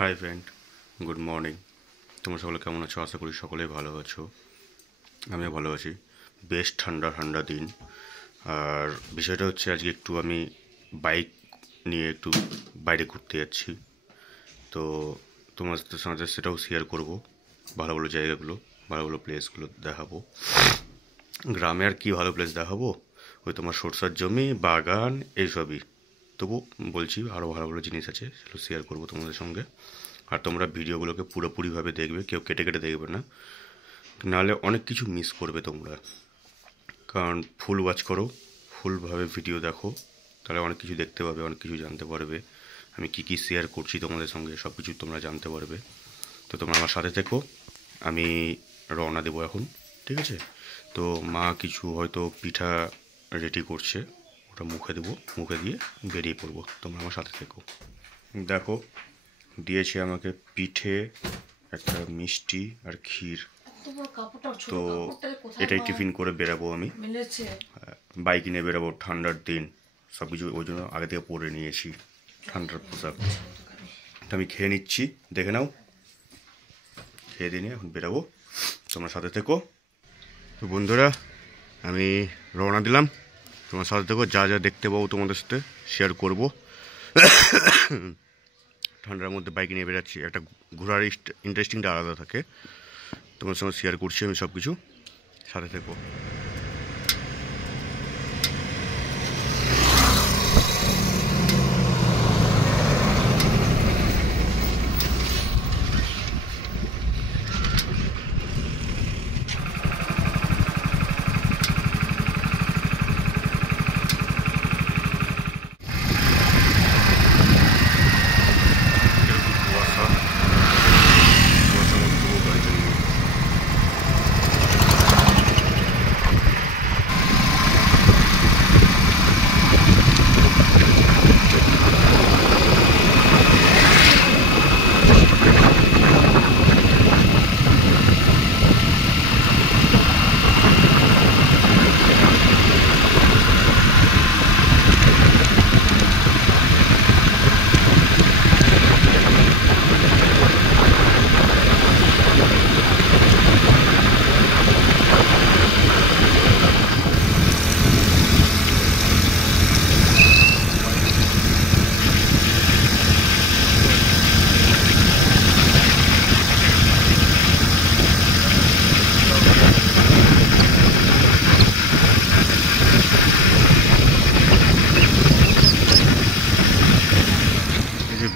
Hi friend, good morning. তোমরা সকলে কেমন আছো? আশা করি সকলেই ভালো আছো। আমিও ভালো আছি। বেশ ঠান্ডা ঠান্ডা দিন। আর বিষয়টা হচ্ছে আজকে একটু আমি বাইক নিয়ে একটু বাইরে ঘুরতে যাচ্ছি। তো তোমাদের সাথে সেটাও শেয়ার করব। ভালো ভালো জায়গাগুলো, ভালো ভালো প্লেসগুলো দেখাবো। গ্রামে আর কি ভালো প্লেস দেখাবো? ওই তোমার সরষার জমি, বাগান, এইসবই। তবু বলছি আরও ভালো ভালো জিনিস আছে, সেগুলো শেয়ার করবো তোমাদের সঙ্গে। আর তোমরা ভিডিওগুলোকে পুরোপুরিভাবে দেখবে, কেউ কেটে কেটে দেখবে না, নাহলে অনেক কিছু মিস করবে তোমরা। কারণ ফুল ওয়াচ করো, ফুলভাবে ভিডিও দেখো, তাহলে অনেক কিছু দেখতে পাবে, অনেক কিছু জানতে পারবে। আমি কি কি শেয়ার করছি তোমাদের সঙ্গে সব কিছু তোমরা জানতে পারবে। তো তোমরা আমার সাথে থেকো। আমি রওনা দেবো এখন, ঠিক আছে? তো মা কিছু হয়তো পিঠা রেডি করছে, ওটা মুখে দেবো, মুখে দিয়ে বেরিয়ে পড়বো। তোমরা আমার সাথে থেকো। দেখো, দিয়েছে আমাকে পিঠে, একটা মিষ্টি আর ক্ষীর। তো এটাই টিফিন করে বেরাবো আমি। বাইক নিয়ে বেরাবো, ঠান্ডার দিন, সব কিছু ওই জন্য আগে থেকে পরে নিয়েছি ঠান্ডার পোশাক। তো আমি খেয়ে নিচ্ছি, দেখে নাও। খেয়ে দিয়ে নিয়ে এখন বেরাবো, তোমার সাথে থেকো। তো বন্ধুরা, আমি রওনা দিলাম, তোমার সাথে থেকো। যা যা দেখতে পাবো তোমাদের সাথে শেয়ার করবো। ঠান্ডার মধ্যে বাইক নিয়ে বেরাচ্ছি, একটা ঘোরার ইন্টারেস্টিংটা আলাদা থাকে। তোমার সঙ্গে শেয়ার করছি আমি সব কিছু, সাথে থেকো।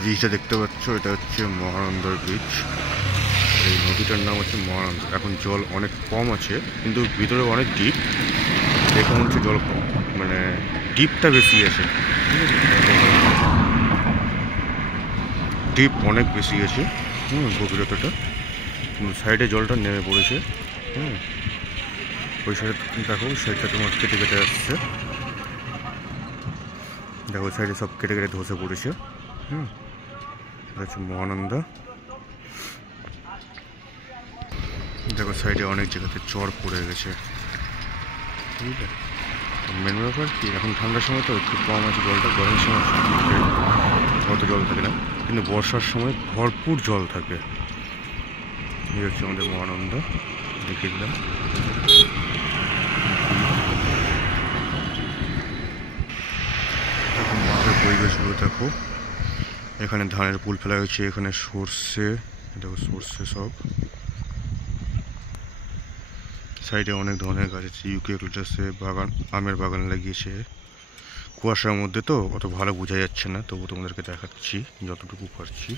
ব্রিজটা দেখতে পাচ্ছ, এটা হচ্ছে মহানন্দার ব্রিজ। এই নদীটার নাম হচ্ছে মহানন্দা। এখন জল অনেক কম আছে, কিন্তু ভিতরে অনেক ডিপ। দেখে মনে হচ্ছে জল কম, মানে ডিপটা বেশি আছে। ডিপ অনেক বেশি আছে, গভীরতাটা। কিন্তু সাইডে জলটা নেমে পড়েছে। ওই সাইডে দেখো, ওই সাইডটা তোমার কেটে কেটে আসছে। দেখো সাইডে সব কেটে কেটে ধসে পড়েছে। হচ্ছে মহানন্দা। দেখো সাইডে অনেক জায়গাতে চর পড়ে গেছে, বুঝলে? মেন ব্যাপার কি, এখন ঠান্ডার সময় তো একটু কম আছে জলটা, গরমের সময় অত জল থাকে না, কিন্তু বর্ষার সময় ভরপুর জল থাকে। এই হচ্ছে আমাদের মহানন্দা, দেখিয়ে দিলাম। দেখো মাঠের পরিবেশগুলো দেখো, এখানে ধানের পুল ফেলা হয়েছে, এখানে সর্ষে, দেখো সর্ষে সব। সাইডে অনেক ধরনের গাছ আছে, ইউক্যালিপটাসে বাগান, আমের বাগান লাগিয়েছে। কুয়াশার মধ্যে তো অত ভালো বোঝা যাচ্ছে না, তবু তোমাদেরকে দেখাচ্ছি যতটুকু পারছি।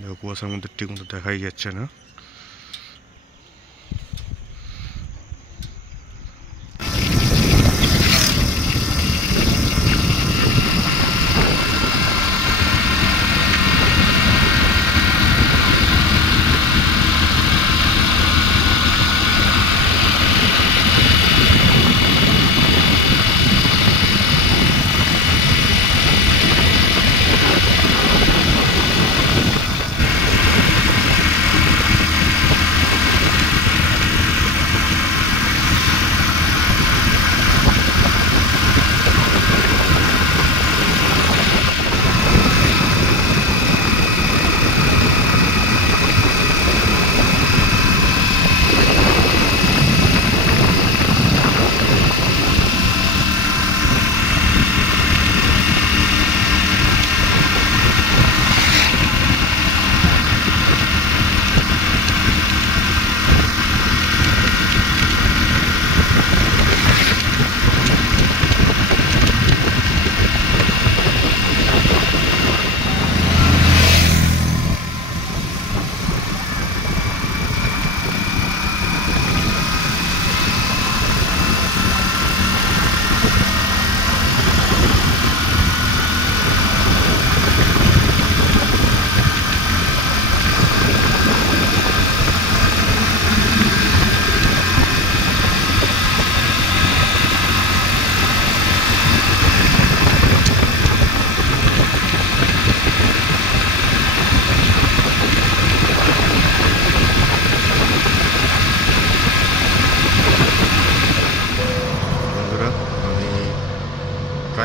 দেখো কুয়াশার মধ্যে ঠিক মতো দেখাই যাচ্ছে না।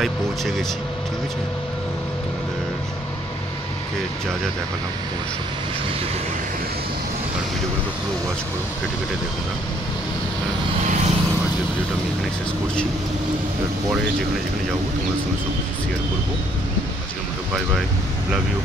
প্রায় পৌঁছে গেছি, ঠিক আছে। তো তোমাদেরকে যা যা দেখালাম তোমরা সব কিছুই দেখো ভালো করে, আর ভিডিওগুলোকে পুরো ওয়াচ করো, কেটে কেটে দেখো না। হ্যাঁ, আজকের ভিডিওটা আমি এখানে শেষ করছি। এরপরে যেখানে যেখানে যাবো তোমাদের সঙ্গে সব কিছু শেয়ার করবো। আজকের মতো বাই বাই, লাভ ইউ।